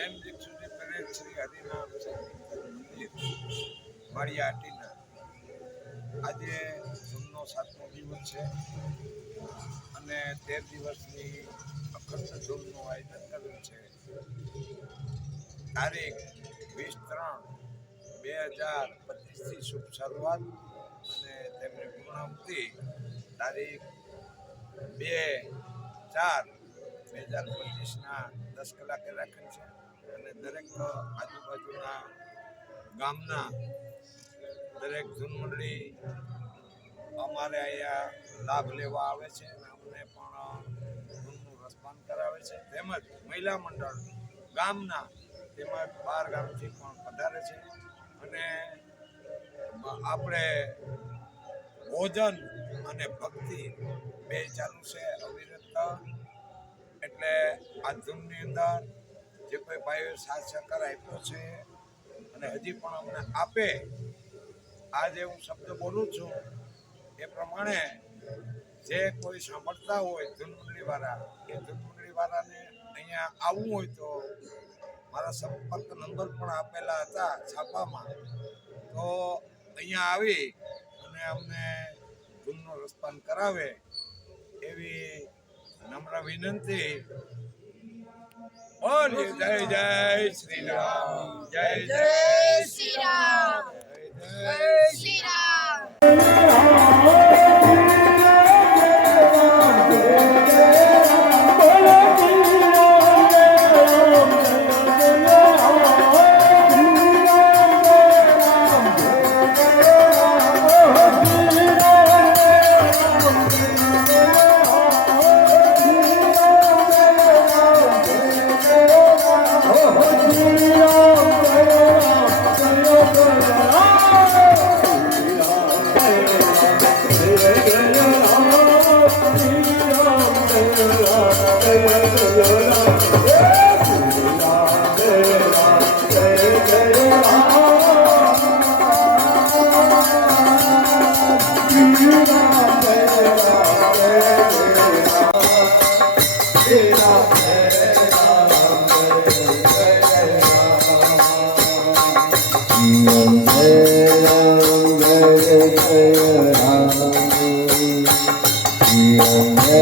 પ્રેમ દીક્ષુજી parade Shri હરિનામ મંદિર માળિયાટીના આજે જૂનનો સાતમો દિવસ છે. અને તેર દિવસની અખંડ ધૂમનું આયોજન કર્યું છે. તારીખ વીસ ત્રણ બે હજાર પચીસથી શુભ શરૂઆત. અને તેમની પૂર્ણાવૃત્તિ તારીખ બે ચાર બે હજાર પચીસના દસ કલાકે રાખેલ છે. અને દરેક આજુબાજુના ગામના દરેક જૂન અમારે અહીંયા લાભ લેવા આવે છે અને અમને પણ ધૂનનું રસપાન કરાવે છે. તેમજ મહિલા મંડળ ગામના તેમજ બહાર ગામથી પણ પધારે છે. અને આપણે ભોજન અને ભક્તિ બે ચાલુ છે અવિરત. એટલે આ ધૂનની અંદર જે કોઈ ભાઈઓ સાથ સહકાર આપ્યો છે અને હજી પણ અમને આપે આજે હું શબ્દ બોલું છું, એ પ્રમાણે જે કોઈ સાંભળતા હોય ધૂનમંડળી વાળા એ ધૂનમંડળી વાળાને અહીંયા આવવું હોય તો મારા સંપર્ક નંબર પણ આપેલા હતા છાપામાં. તો અહીંયા આવી અને અમને ધૂનનો રસપાન કરાવે એવી નમ્ર વિનંતી On Jai day, day, Ram. Jai Jai Sri Ram. Jai Oh, Ram, Hare Yeah.